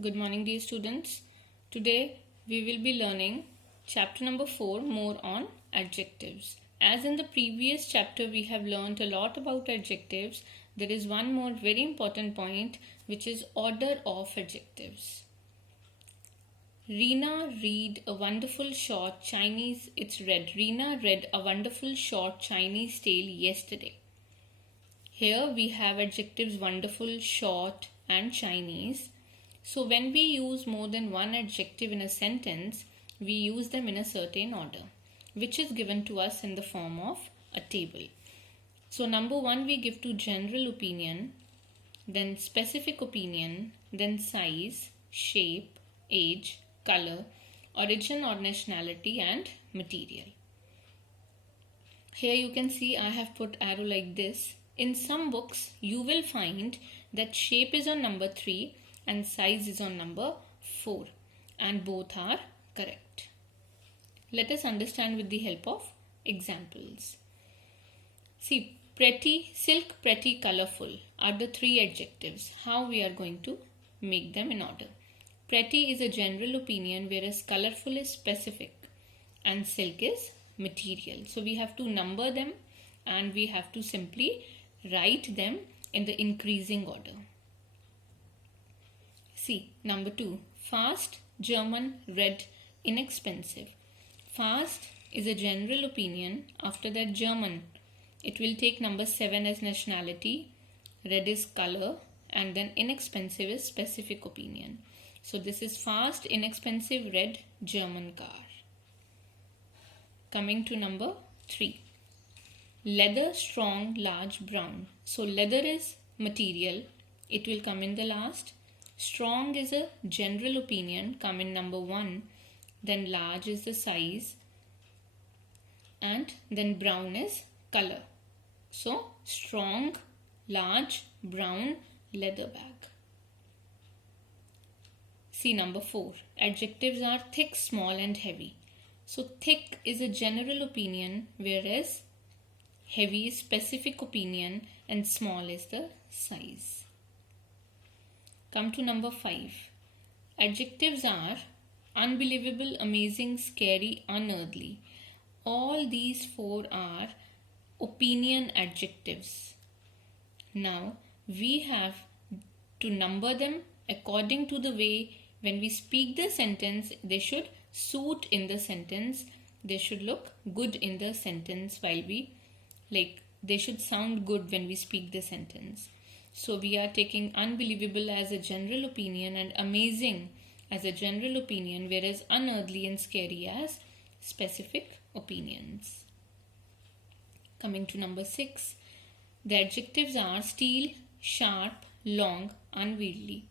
Good morning, dear students. Today we will be learning chapter number 4, more on adjectives. As in the previous chapter we have learned a lot about adjectives, there is one more very important point, which is order of adjectives. Reena read a wonderful short Chinese, it's read. Reena read a wonderful short Chinese tale yesterday. Here we have adjectives wonderful, short and Chinese. So when we use more than one adjective in a sentence, we use them in a certain order, which is given to us in the form of a table. So number 1 we give to general opinion, then specific opinion, then size, shape, age, color, origin or nationality and material. Here you can see I have put arrow like this. In some books you will find that shape is on number 3 and size is on number 4, and both are correct. Let us understand with the help of examples. See, pretty, silk, pretty, colorful are the 3 adjectives. How we are going to make them in order? Pretty is a general opinion, whereas colorful is specific and silk is material. So we have to number them and we have to simply write them in the increasing order. See, number 2, fast, German, red, inexpensive. Fast is a general opinion. After that, German, it will take number 7 as nationality, red is color, and then inexpensive is specific opinion. So this is fast, inexpensive, red, German car. Coming to number 3, leather, strong, large, brown. So leather is material, it will come in the last. Strong is a general opinion, come in number 1. Then large is the size. And then brown is color. So strong, large, brown, leather bag. See number 4. Adjectives are thick, small and heavy. So thick is a general opinion, whereas heavy is specific opinion and small is the size. Come to number 5. Adjectives are unbelievable, amazing, scary, unearthly. All these 4 are opinion adjectives. Now we have to number them according to the way when we speak the sentence, they should suit in the sentence. They should look good in the sentence while they should sound good when we speak the sentence. So we are taking unbelievable as a general opinion and amazing as a general opinion, whereas unearthly and scary as specific opinions. Coming to number 6, the adjectives are steel, sharp, long, unwieldy.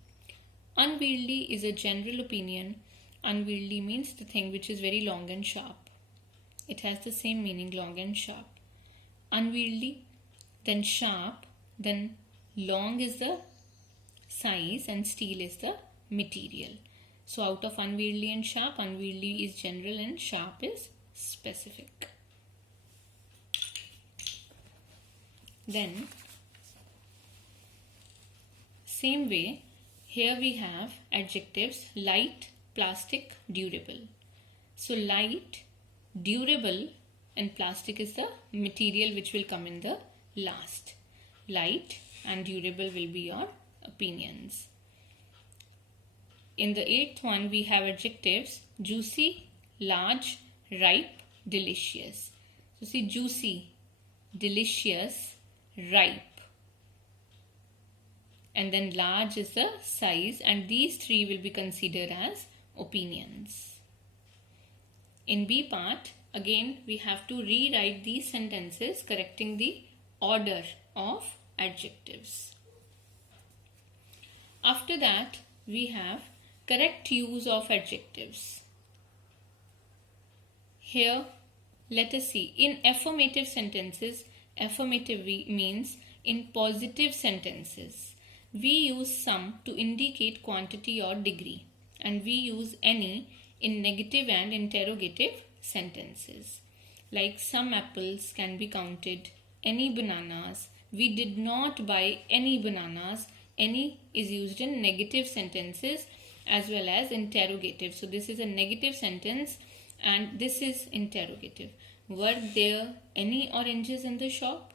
Unwieldy is a general opinion. Unwieldy means the thing which is very long and sharp. It has the same meaning, long and sharp. Unwieldy, then sharp, then long is the size and steel is the material. So out of unwieldy and sharp, unwieldy is general and sharp is specific. Then same way, here we have adjectives light, plastic, durable. So light, durable and plastic is the material which will come in the last. Light and durable will be your opinions. In the 8th one we have adjectives juicy, large, ripe, delicious. So see, juicy, delicious, ripe, and then large is the size, and these 3 will be considered as opinions. In B part, again we have to rewrite these sentences correcting the order of adjectives. After that we have correct use of adjectives. Here let us see, in affirmative sentences, affirmative means in positive sentences we use some to indicate quantity or degree, and we use any in negative and interrogative sentences. Like some apples can be counted, any bananas, we did not buy any bananas. Any is used in negative sentences as well as interrogative. So this is a negative sentence and this is interrogative. Were there any oranges in the shop?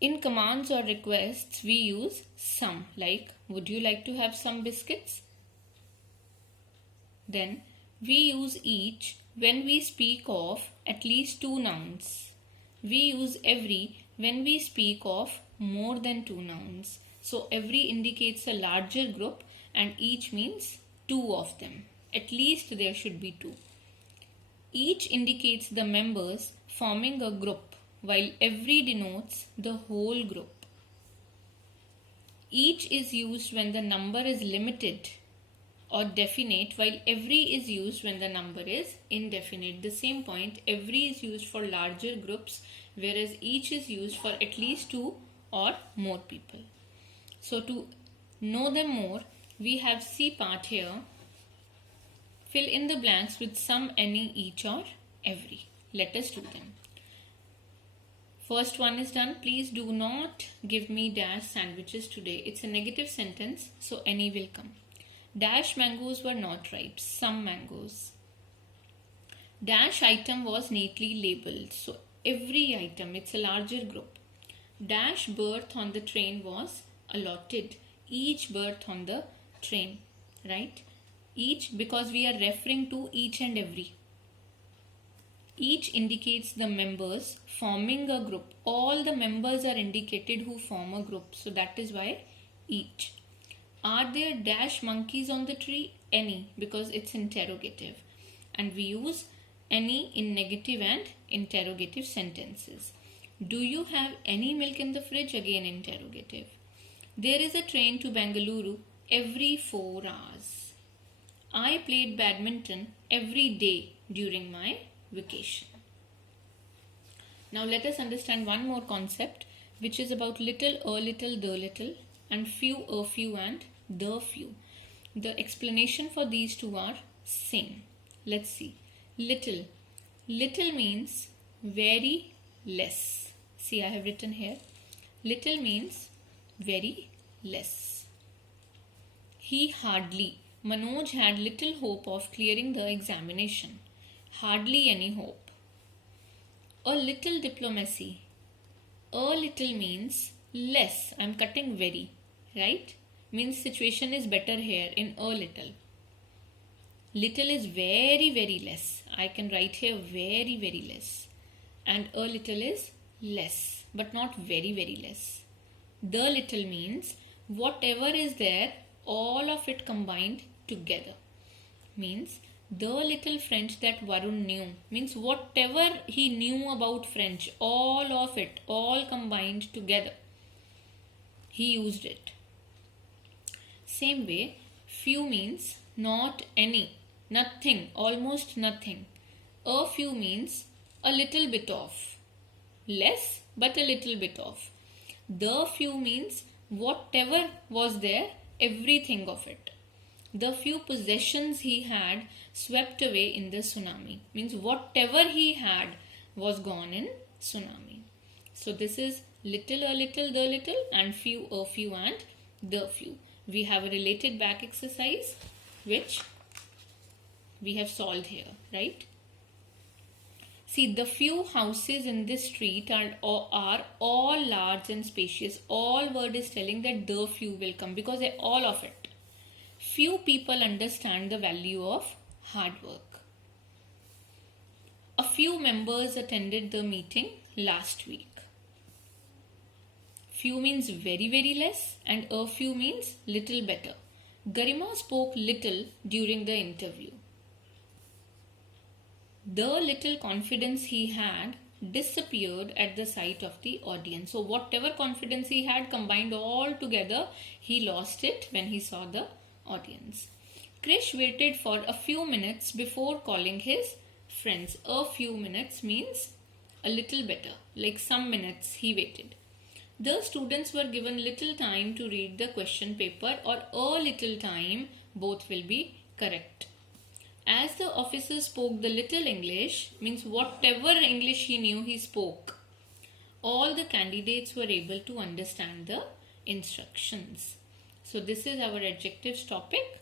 In commands or requests, we use some, like, would you like to have some biscuits? Then we use each when we speak of at least two nouns. We use every when we speak of more than two nouns. So every indicates a larger group and each means two of them. At least there should be two. Each indicates the members forming a group, while every denotes the whole group. Each is used when the number is limited or definite, while every is used when the number is indefinite. The same point, every is used for larger groups, whereas each is used for at least two or more people. So to know them more, we have C part here. Fill in the blanks with some, any, each or every. Let us do them. First one is done. Please do not give me dash sandwiches today. It's a negative sentence, so any will come. Dash mangoes were not ripe. Some mangoes. Dash item was neatly labeled. So every item, it's a larger group. Dash berth on the train was allotted. Each berth on the train, right? Each, because we are referring to each and every. Each indicates the members forming a group. All the members are indicated who form a group. So that is why each. Are there dash monkeys on the tree? Any, because it's interrogative. And we use any in negative and interrogative sentences. Do you have any milk in the fridge? Again interrogative. There is a train to Bengaluru every 4 hours. I played badminton every day during my vacation. Now let us understand one more concept, which is about little, a little, the little, and few, a few, and the few. The explanation for these two are same. Let's see. Little. Little means very less. See, I have written here. Little means very less. He hardly. Manoj had little hope of clearing the examination. Hardly any hope. A little diplomacy. A little means less. I'm cutting very, right? Means situation is better here in a little. Little is very, very less. I can write here very, very less. And a little is less, but not very, very less. The little means whatever is there, all of it combined together. Means the little French that Varun knew. Means whatever he knew about French, all of it, all combined together. He used it. Same way, few means not any, nothing, almost nothing. A few means a little bit of. Less, but a little bit of. The few means whatever was there, everything of it. The few possessions he had swept away in the tsunami. Means whatever he had was gone in tsunami. So this is little, a little, the little, and few, a few, and the few. We have a related back exercise which we have solved here, right? See, the few houses in this street are all large and spacious. All word is telling that the few will come because they all of it. Few people understand the value of hard work. A few members attended the meeting last week. Few means very, very less, and a few means little better. Garima spoke little during the interview. The little confidence he had disappeared at the sight of the audience. So whatever confidence he had combined all together, he lost it when he saw the audience. Krish waited for a few minutes before calling his friends. A few minutes means a little better, like some minutes he waited. The students were given little time to read the question paper, or a little time, both will be correct. As the officer spoke the little English, means whatever English he knew he spoke. all the candidates were able to understand the instructions. So this is our adjectives topic.